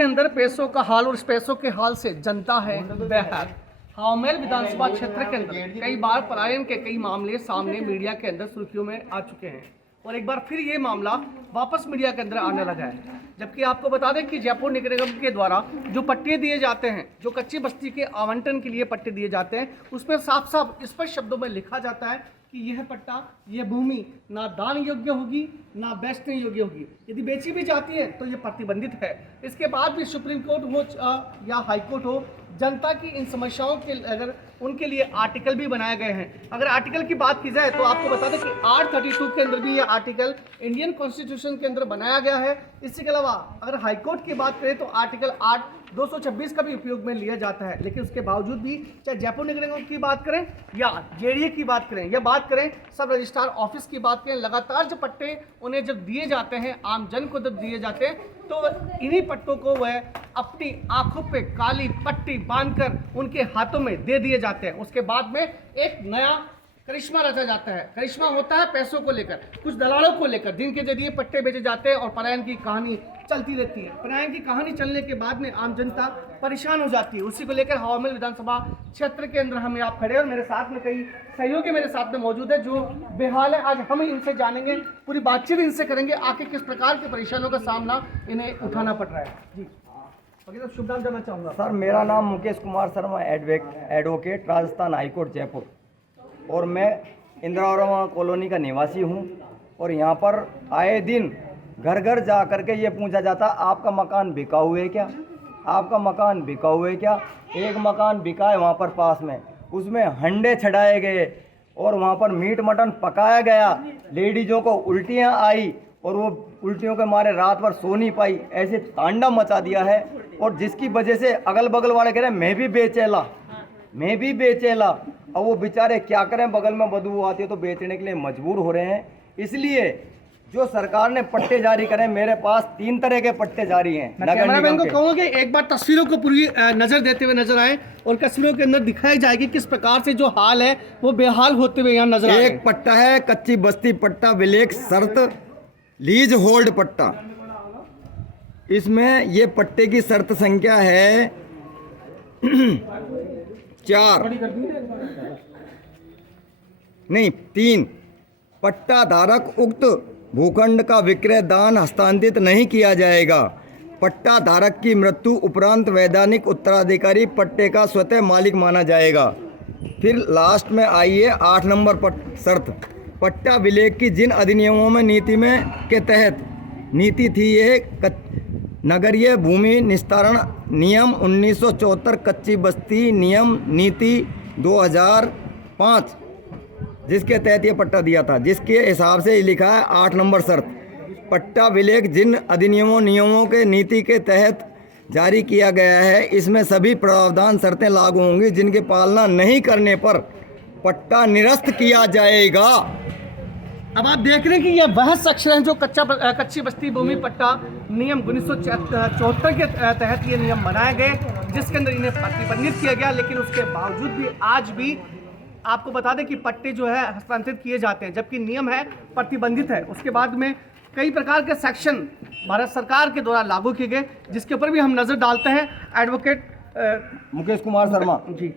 के अंदर पैसों का हाल और इस पैसों के हाल से जनता है बेहाल। हावमेल विधानसभा क्षेत्र के अंदर कई बार पलायन के कई मामले सामने मीडिया के अंदर सुर्खियों में आ चुके हैं और एक बार फिर ये मामला वापस मीडिया के अंदर आने लगा है। जबकि आपको बता दें कि जयपुर नगर निगम के द्वारा जो पट्टे दिए जाते हैं, जो कच्ची बस्ती के आवंटन के लिए पट्टे दिए जाते हैं, उसमें साफ साफ स्पष्ट शब्दों में लिखा जाता है कि यह पट्टा, यह भूमि ना दान योग्य होगी ना बेचने योग्य होगी। यदि बेची भी जाती है तो ये प्रतिबंधित है। इसके बाद भी सुप्रीम कोर्ट हो या हाई कोर्ट हो, जनता की इन समस्याओं के अगर उनके लिए आर्टिकल भी बनाए गए हैं। अगर आर्टिकल की बात की जाए तो आपको बता दें कि 832 के अंदर भी यह आर्टिकल इंडियन कॉन्स्टिट्यूशन के अंदर बनाया गया है। इसके अलावा अगर हाई कोर्ट की बात करें तो आर्टिकल 8(226) का भी उपयोग में लिया जाता है। लेकिन उसके बावजूद भी चाहे जयपुर नगर निगम की बात करें या जेडीए की बात करें या बात करें सब रजिस्ट्रार ऑफिस की बात करें, लगातार जो पट्टे उन्हें जब दिए जाते हैं, आम जन को जब दिए जाते हैं, तो इन्हीं पट्टों को वह अपनी आंखों पे काली पट्टी बांधकर उनके हाथों में दे दिए जाते हैं। उसके बाद में एक नया करिश्मा रचा जाता है। करिश्मा होता है पैसों को लेकर, कुछ दलालों को लेकर, जिनके जरिए पट्टे बेचे जाते हैं और पलायन की कहानी चलती रहती है। पलायन की कहानी चलने के बाद में आम जनता परेशान हो जाती है। उसी को लेकर हावमेल विधानसभा क्षेत्र के अंदर हम आप खड़े और मेरे साथ में कई सहयोगी मेरे साथ में मौजूद है जो बेहाल है। आज हम इनसे जानेंगे, पूरी बातचीत इनसे करेंगे, आखिर किस प्रकार की परेशानियों का सामना इन्हें उठाना पड़ रहा है। जी तो शुभ नाम जानना चाहूँगा। सर, मेरा नाम मुकेश कुमार शर्मा, एडवोकेट, राजस्थान हाईकोर्ट जयपुर, और मैं इंदिरा कॉलोनी का निवासी हूँ। और यहाँ पर आए दिन घर घर जा कर के ये पूछा जाता, आपका मकान बिका हुआ है क्या, आपका मकान बिका हुआ है क्या। एक मकान बिका है वहाँ पर पास में, उसमें हंडे चढ़ाए गए और वहाँ पर मीट मटन पकाया गया। लेडीज़ों को उल्टियाँ आई और वो उल्टियों के मारे रात भर सो नहीं पाई। ऐसे तांडव मचा दिया है और जिसकी वजह से अगल बगल वाले कह रहे हैं मैं भी बेचैला, मैं भी बेचैला। अब वो बेचारे क्या करें, बगल में बदबू आती है तो बेचने के लिए मजबूर हो रहे हैं। इसलिए जो सरकार ने पट्टे जारी करे, मेरे पास 3 तरह के पट्टे जारी हैं। कैमरामैन को कहूँगा कि एक बार तस्वीरों को पूरी नजर देते हुए नजर आए और तस्वीरों के अंदर दिखाई जाएगी किस प्रकार से जो हाल है वो बेहाल होते हुए यहाँ नजर आए। एक पट्टा है कच्ची बस्ती पट्टा, विलेख शर्त लीज होल्ड पट्टा। इसमें ये पट्टे की शर्त संख्या है 3। पट्टा धारक उक्त भूखंड का विक्रय दान हस्तांतरित नहीं किया जाएगा। पट्टा धारक की मृत्यु उपरांत वैधानिक उत्तराधिकारी पट्टे का स्वतः मालिक माना जाएगा। फिर लास्ट में आइए 8 नंबर शर्त, पट्टा विलेख की जिन अधिनियमों में नीति में के तहत नीति थी, ये नगरीय भूमि निस्तारण नियम 1974, कच्ची बस्ती नियम नीति 2005, जिसके तहत ये पट्टा दिया था, जिसके हिसाब से लिखा है 8 नंबर शर्त, पट्टा विलेख जिन अधिनियमों नियमों के नीति के तहत जारी किया गया है, इसमें सभी प्रावधान शर्तें लागू होंगी जिनकी पालना नहीं करने पर पट्टा निरस्त किया जाएगा। अब आप देख रहे हैं कि यह वह सेक्शन है जो कच्ची बस्ती भूमि पट्टा नियम 1974 के तहत ये नियम बनाए गए, जिसके अंदर इन्हें प्रतिबंधित किया गया। लेकिन उसके बावजूद भी आज भी आपको बता दें कि पट्टे जो है हस्तांतरित किए जाते हैं, जबकि नियम है प्रतिबंधित है। उसके बाद में कई प्रकार के सेक्शन भारत सरकार के द्वारा लागू किए गए, जिसके ऊपर भी हम नज़र डालते हैं। एडवोकेट मुकेश कुमार शर्मा जी,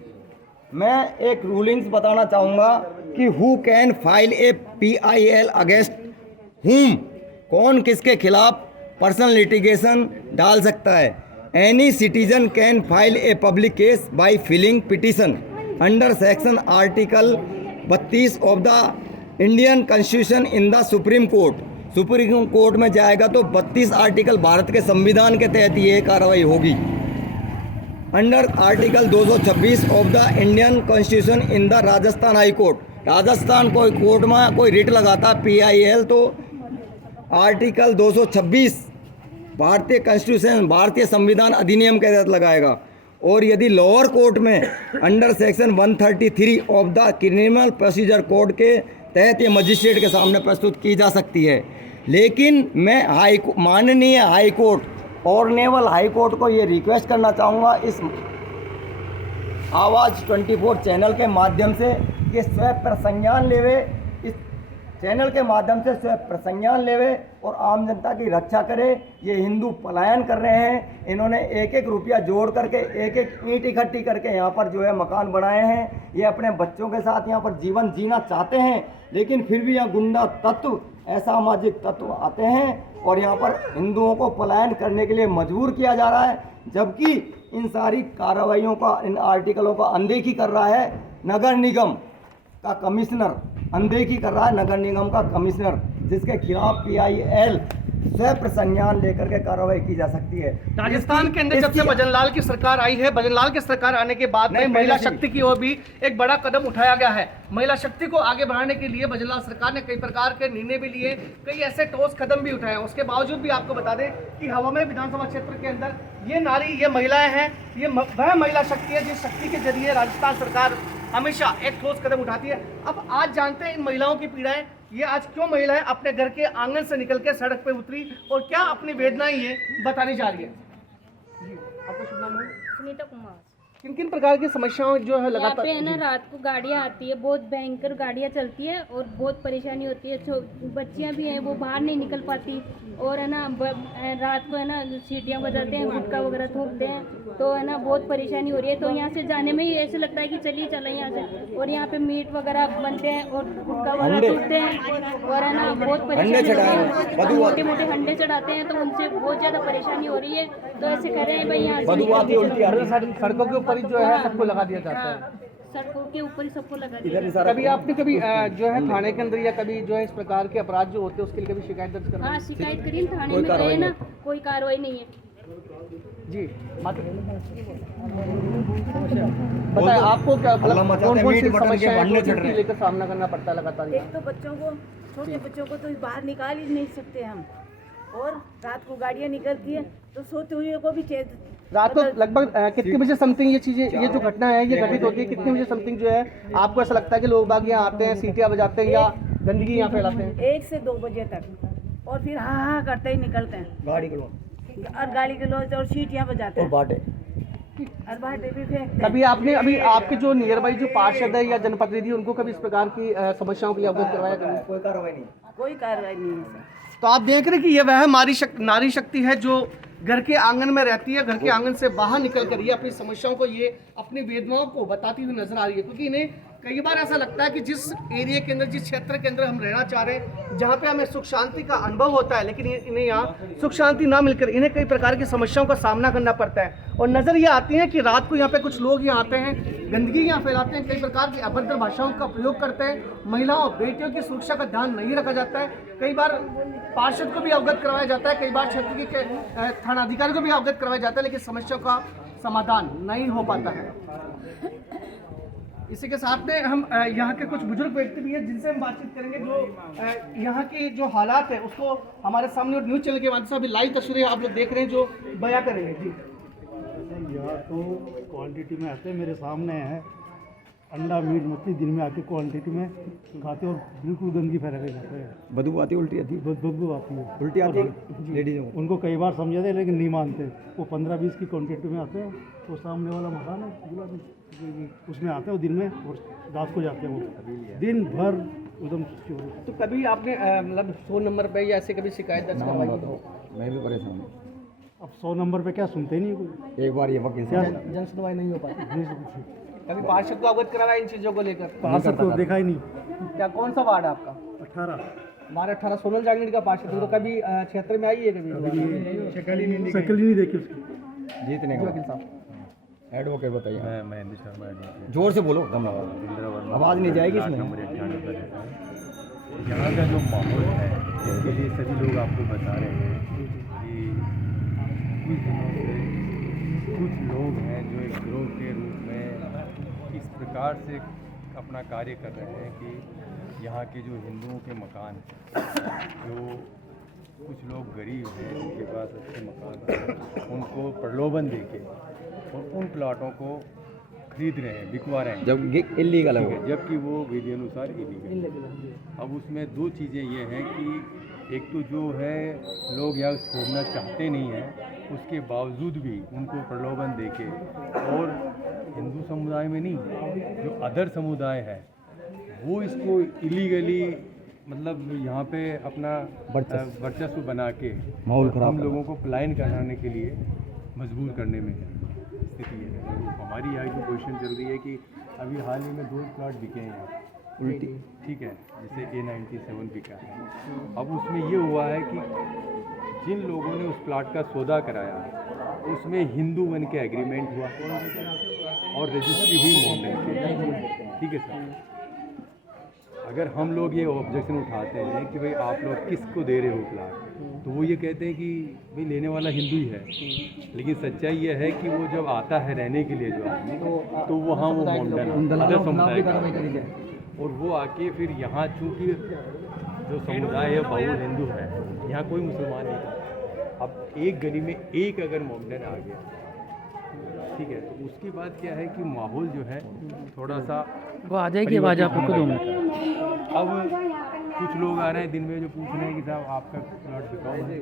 मैं एक रूलिंग्स बताना चाहूँगा कि who can file a PIL against whom, कौन किसके खिलाफ पर्सनल लिटिगेशन डाल सकता है। Any citizen can file a public case by filing petition under section article 32 of the Indian constitution in the Supreme Court. Supreme Court में जाएगा तो 32 article Bharat के संविधान के तहत ये कार्रवाई होगी। Under article 226 of the Indian constitution in the Rajasthan high court, Rajasthan कोई कोर्ट में कोई रिट लगाता PIL तो आर्टिकल 226 भारतीय कॉन्स्टिट्यूशन, भारतीय संविधान अधिनियम के तहत लगाएगा। और यदि लोअर कोर्ट में under section 133 of the criminal procedure code के तहत ये मजिस्ट्रेट के सामने प्रस्तुत की जा सकती है। लेकिन मैं माननीय हाई कोर्ट और नेवल हाई कोर्ट को ये रिक्वेस्ट करना चाहूँगा इस आवाज़ 24 चैनल के माध्यम से कि स्वयं पर संज्ञान लेवे, इस चैनल के माध्यम से स्वयं प्रसंज्ञान लेवे और आम जनता की रक्षा करे। ये हिंदू पलायन कर रहे हैं। इन्होंने एक एक रुपया जोड़ करके एक एक ईंट इकट्ठी करके यहाँ पर जो है मकान बनाए हैं। ये अपने बच्चों के साथ यहाँ पर जीवन जीना चाहते हैं, लेकिन फिर भी यहाँ गुंडा तत्व, असामाजिक तत्व आते हैं और यहाँ पर हिंदुओं को पलायन करने के लिए मजबूर किया जा रहा है। जबकि इन सारी कार्रवाइयों का, इन आर्टिकलों का अनदेखी कर रहा है नगर निगम का कमिश्नर, अनदेखी कर रहा है नगर निगम का कमिश्नर, जिसके खिलाफ PIL स्वयं प्रसंज्ञान लेकर के कार्रवाई की जा सकती है। राजस्थान के अंदर जब से भजनलाल की सरकार आई है, भजनलाल की सरकार आने के बाद में महिला शक्ति की ओर भी एक बड़ा कदम उठाया गया है। महिला शक्ति को आगे बढ़ाने के लिए भजनलाल सरकार ने कई प्रकार के निर्णय भी लिए, कई ऐसे ठोस कदम भी उठाए। उसके बावजूद भी आपको बता दें कि हवामेल विधानसभा क्षेत्र के अंदर ये नारी, ये महिलाएं हैं, ये वह महिला शक्ति है जिस शक्ति के जरिए राजस्थान सरकार हमेशा एक ठोस कदम उठाती है। अब आज जानते हैं इन महिलाओं की पीड़ाएं, ये आज क्यों महिलाएं अपने घर के आंगन से निकल के सड़क पे उतरी और क्या अपनी वेदनाएं ये बताने जा रही है। जी, आपका शुभ नाम है? सुनीता कुमार। किन किन प्रकार की समस्याओं जो है यहाँ लगातार? पे है ना, रात को गाड़ियाँ आती है, बहुत भयंकर गाड़ियाँ चलती है और बहुत परेशानी होती है। बच्चियाँ भी हैं, वो बाहर नहीं निकल पाती और है ना रात को है ना सीटियाँ बजाते हैं, गुटखा वगैरह थूकते हैं, तो है ना बहुत परेशानी हो रही है। तो यहाँ से जाने में ही ऐसे लगता है कि चलिए चलें यहाँ से। और यहाँ पे मीट वगैरह बनते हैं और गुटखा वगैरह थूकते हैं और है ना बहुत परेशानी होती है। मोटे मोटे हंडे चढ़ाते हैं, तो उनसे बहुत ज़्यादा परेशानी हो रही है। तो ऐसे कह रहे हैं भाई यहाँ से सड़कों के ऊपर ही जो है सबको लगा दिया जाता है। सड़कों के ऊपर ही सबको लगा दिया। कभी आपने कभी जो है थाने के अंदर या कभी जो है इस प्रकार के अपराध जो होते हैं उसके लिए कभी शिकायत दर्ज करवाई? हाँ, शिकायत करी, थाने में गए ना, कोई कार्रवाई नहीं है। जी, बताए आपको क्या कौन सी समस्याएं लेकर सामना करना पड़ता है लगातार? एक तो बच्चों को, छोटे बच्चों को तो बाहर निकाल ही नहीं सकते हम, और रात को गाड़ियाँ निकलती है तो सोते हुए को भी रात को लगभग कितने बजे समथिंग ये चीजें, ये जो घटना है ये घटित होती है? कितने बजे समथिंग जो है आपको ऐसा लगता है कि लोग बाग यहाँ आते हैं, सीटियाँ बजाते हैं या गंदगी यहाँ फैलाते हैं? 1 से 2 बजे तक, और फिर हाँ करते ही निकलते हैं। गाड़ी के लोग और सीटियाँ बजाते हैं और बाटे भी फेंकते। कभी आपने अभी आपके जो नियर बाई जो पार्षद है या जनप्रतिनिधि उनको कभी इस प्रकार की समस्याओं के लिए अवगत करवाया? कोई कार्रवाई नहीं, कोई कार्रवाई नहीं है सर। तो आप देख रहे हैं कि ये वह नारी शक्ति है जो घर के आंगन में रहती है, घर के आंगन से बाहर निकल कर ये अपनी समस्याओं को, ये अपनी वेदनाओं को बताती हुई नजर आ रही है। क्योंकि इन्हें कई बार ऐसा लगता है कि जिस एरिया के अंदर, जिस क्षेत्र के अंदर हम रहना चाह रहे हैं, जहाँ पे हमें सुख शांति का अनुभव होता है, लेकिन इन्हें यहाँ सुख शांति ना मिलकर इन्हें कई प्रकार की समस्याओं का सामना करना पड़ता है। और नज़र ये आती है कि रात को यहाँ पे कुछ लोग यहाँ आते हैं, गंदगी यहाँ फैलाते हैं, कई प्रकार की अभद्र भाषाओं का प्रयोग करते हैं, महिलाओं बेटियों की सुरक्षा का ध्यान नहीं रखा जाता है। कई बार पार्षद को भी अवगत करवाया जाता है, कई बार क्षेत्र के थानाधिकारी को भी अवगत करवाया जाता है, लेकिन समस्याओं का समाधान नहीं हो पाता है। इसी के साथ में हम यहाँ के कुछ बुजुर्ग व्यक्ति भी हैं जिनसे हम बातचीत करेंगे, जो यहाँ की जो हालात है उसको हमारे सामने न्यूज़ चैनल के माध्यम से अभी लाइव तस्वीरें आप लोग देख रहे हैं जो बयां करेंगे। जी, यहाँ तो क्वांटिटी में आते हैं, मेरे सामने है अंडा मीट मछली दिन में आके क्वांटिटी में खाते और बिल्कुल गंदगी फैला के जाते हैं। बदबू आती है, उल्टी आती है, बदबू आती है, उल्टी आती है लेडीजों को। उनको कई बार समझाते हैं लेकिन नहीं मानते। वो 15-20 की क्वांटिटी में आते हैं, वो सामने वाला मकान है उसमें आते हैं, वो दिन में और रात को जाते हैं, वो दिन भर एकदम। तो कभी आपने मतलब 100 नंबर पे या ऐसे कभी शिकायत दर्ज करवाई? मैं भी परेशान हूँ। अब 100 नंबर पे क्या सुनते ही नहीं कोई। एक बार ये वकील क्या जन सुनवाई नहीं हो पाती? कभी पार्षद को अवगत कराया इन चीज़ों को लेकर? पार्षद को देखा ही नहीं। क्या कौन सा वार्ड है आपका? 18। हमारे 18 सोनल जागीर का पार्षद। तो कभी क्षेत्र में आई है कभी? शक्ल ही नहीं देखी उसकी। जीतने का वकील साहब एडवोकेट बताइए। मैं महेंद्र शर्मा एडवोकेट। जोर से बोलो, दम लगा, आवाज़ नहीं जाएगी इसमें। यहाँ का जो माहौल है इसके लिए सभी लोग आपको बता रहे हैं कि कुछ दिनों से कुछ लोग हैं जो एक गिरोह के रूप में इस प्रकार से अपना कार्य कर रहे हैं कि यहाँ के जो हिंदुओं के मकान हैं, जो कुछ लोग गरीब हैं उनके पास अच्छे मकान हैं, उनको प्रलोभन देके और उन प्लाटों को खरीद रहे हैं, बिकवा रहे हैं, जब इलीगल है, जबकि वो विधि अनुसार इलीगल है। अब उसमें दो चीज़ें ये हैं कि एक तो जो है लोग यहाँ छोड़ना चाहते नहीं हैं, उसके बावजूद भी उनको प्रलोभन देके, और हिंदू समुदाय में नहीं, जो अदर समुदाय है वो इसको इलीगली मतलब यहाँ पे अपना वर्चस्व बना के माहौल और खराब हम लोगों को पलायन कराने के लिए मजबूर करने में स्थिति है। हमारी यहाँ की पोजीशन चल रही है कि अभी हाल ही में 2 प्लॉट बिके हैं यहाँ उल्टी, ठीक है, जैसे A97 बिका है। अब उसमें ये हुआ है कि जिन लोगों ने उस प्लॉट का सौदा कराया उसमें हिंदू बन के एग्रीमेंट हुआ और रजिस्ट्री हुई मोहम्मद की, ठीक है सर। अगर हम लोग ये ऑब्जेक्शन उठाते हैं कि भाई आप लोग किसको दे रहे हो प्लाट, तो वो ये कहते हैं कि भाई लेने वाला हिंदू ही है, लेकिन सच्चाई ये है कि वो जब आता है रहने के लिए जो आदमी तो वहाँ वो मोमडन अदर समुदाय का, और वो आके फिर यहाँ चूँकि जो समुदाय है बहु हिंदू है, यहाँ कोई मुसलमान नहीं था। अब एक गली में एक अगर मोमडन आ गया, ठीक है, तो उसके बाद क्या है कि माहौल जो है थोड़ा सा वो आ जाएगी आवाज़ आपको 2 मिनट। अब कुछ लोग आ रहे हैं दिन में जो पूछ रहे हैं कि साहब आपका प्लॉट बिकाओ है,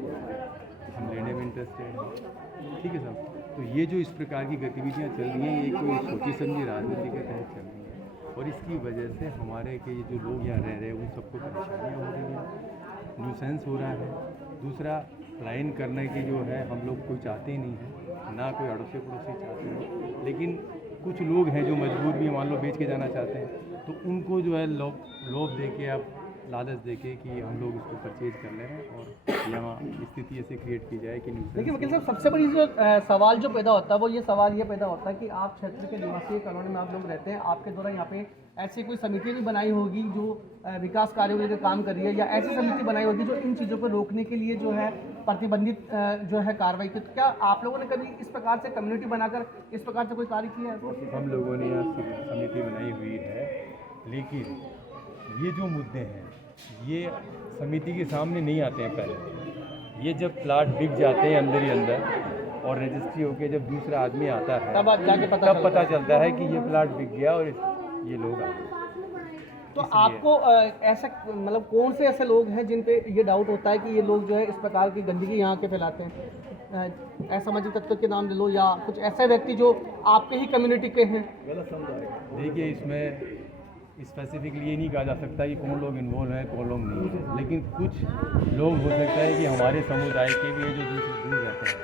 हम लेने में इंटरेस्टेड हैं, ठीक है साहब। तो ये जो इस प्रकार की गतिविधियाँ चल रही हैं ये कोई सोची समझी राजनीति के तहत चल रही हैं, और इसकी वजह से हमारे के जो लोग यहाँ रह रहे हैं उन सबको परेशानियाँ हो रही हैं, न्यूसेंस हो रहा है। दूसरा, लाइन करने की जो है हम लोग कोई चाहते ही नहीं है, ना कोई अड़ोसी पड़ोसी चाहते हैं, लेकिन कुछ लोग हैं जो मजबूर भी मान लो बेच के जाना चाहते हैं, तो उनको जो है लोभ दे के आप लालच दे के कि हम लोग इसको परचेज कर ले रहे हैं और यहाँ स्थिति ऐसे क्रिएट की जाए कि देखिए वकील साहब, सबसे बड़ी जो सवाल जो पैदा होता है वो ये सवाल ये पैदा होता है कि आप क्षेत्र के निवासी कॉलोनी में आप लोग रहते हैं, आपके द्वारा यहाँ पे ऐसी कोई समिति भी बनाई होगी जो विकास कार्यों के लिए काम कर रही है, या ऐसी समिति बनाई होगी जो इन चीज़ों को रोकने के लिए जो है प्रतिबंधित जो है कार्रवाई की, तो क्या आप लोगों ने कभी इस प्रकार से कम्युनिटी बनाकर इस प्रकार से कोई कार्य किया है? हम लोगों ने यहाँ समिति बनाई हुई है, लेकिन ये जो मुद्दे हैं ये समिति के सामने नहीं आते हैं। पहले ये जब प्लाट बिक जाते हैं अंदर ही अंदर और रजिस्ट्री होके जब दूसरा आदमी आता है तब जाके पता चलता है कि ये प्लाट बिक गया और ये लोग आ गए। तो आपको ऐसा मतलब कौन से ऐसे लोग हैं जिन पे ये डाउट होता है कि ये लोग जो है इस प्रकार की गंदगी यहाँ के फैलाते हैं? असामाजिक तत्व के नाम ले लो या कुछ ऐसे व्यक्ति जो आपके ही कम्युनिटी के हैं? देखिए, इसमें स्पेसिफिकली ये नहीं कहा जा सकता कि कौन लोग इन्वॉल्व हैं कौन लोग नहीं हैं, लेकिन कुछ लोग हो सकता है कि हमारे समुदाय के भी जो दूर रहते हैं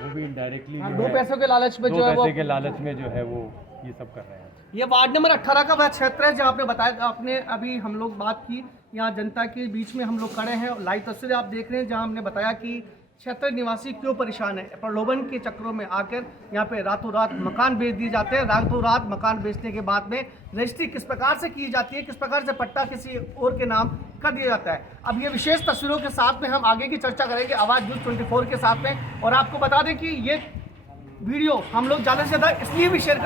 वो भी इनडायरेक्टली दो पैसों के लालच में जो है वो पैसे के लालच में जो है वो ये सब कर रहे हैं। ये वार्ड नंबर 18 का वह क्षेत्र है जहाँ आपने बताया, आपने अभी हम लोग बात की, यहाँ जनता के बीच में हम लोग खड़े हैं, लाइव तस्वीरें आप देख रहे हैं जहाँ हमने बताया कि क्षेत्र निवासी क्यों परेशान है। प्रलोभन के चक्रों में आकर यहाँ पे रातों रात मकान बेच दिए जाते हैं, रातों रात मकान बेचने के बाद में रजिस्ट्री किस प्रकार से की जाती है, किस प्रकार से पट्टा किसी और के नाम कर दिया जाता है। अब ये विशेष तस्वीरों के साथ में हम आगे की चर्चा करेंगे आवाज़ न्यूज़ 24 के साथ में, और आपको बता दें कि ये वीडियो हम लोग ज़्यादा से ज़्यादा इसलिए भी शेयर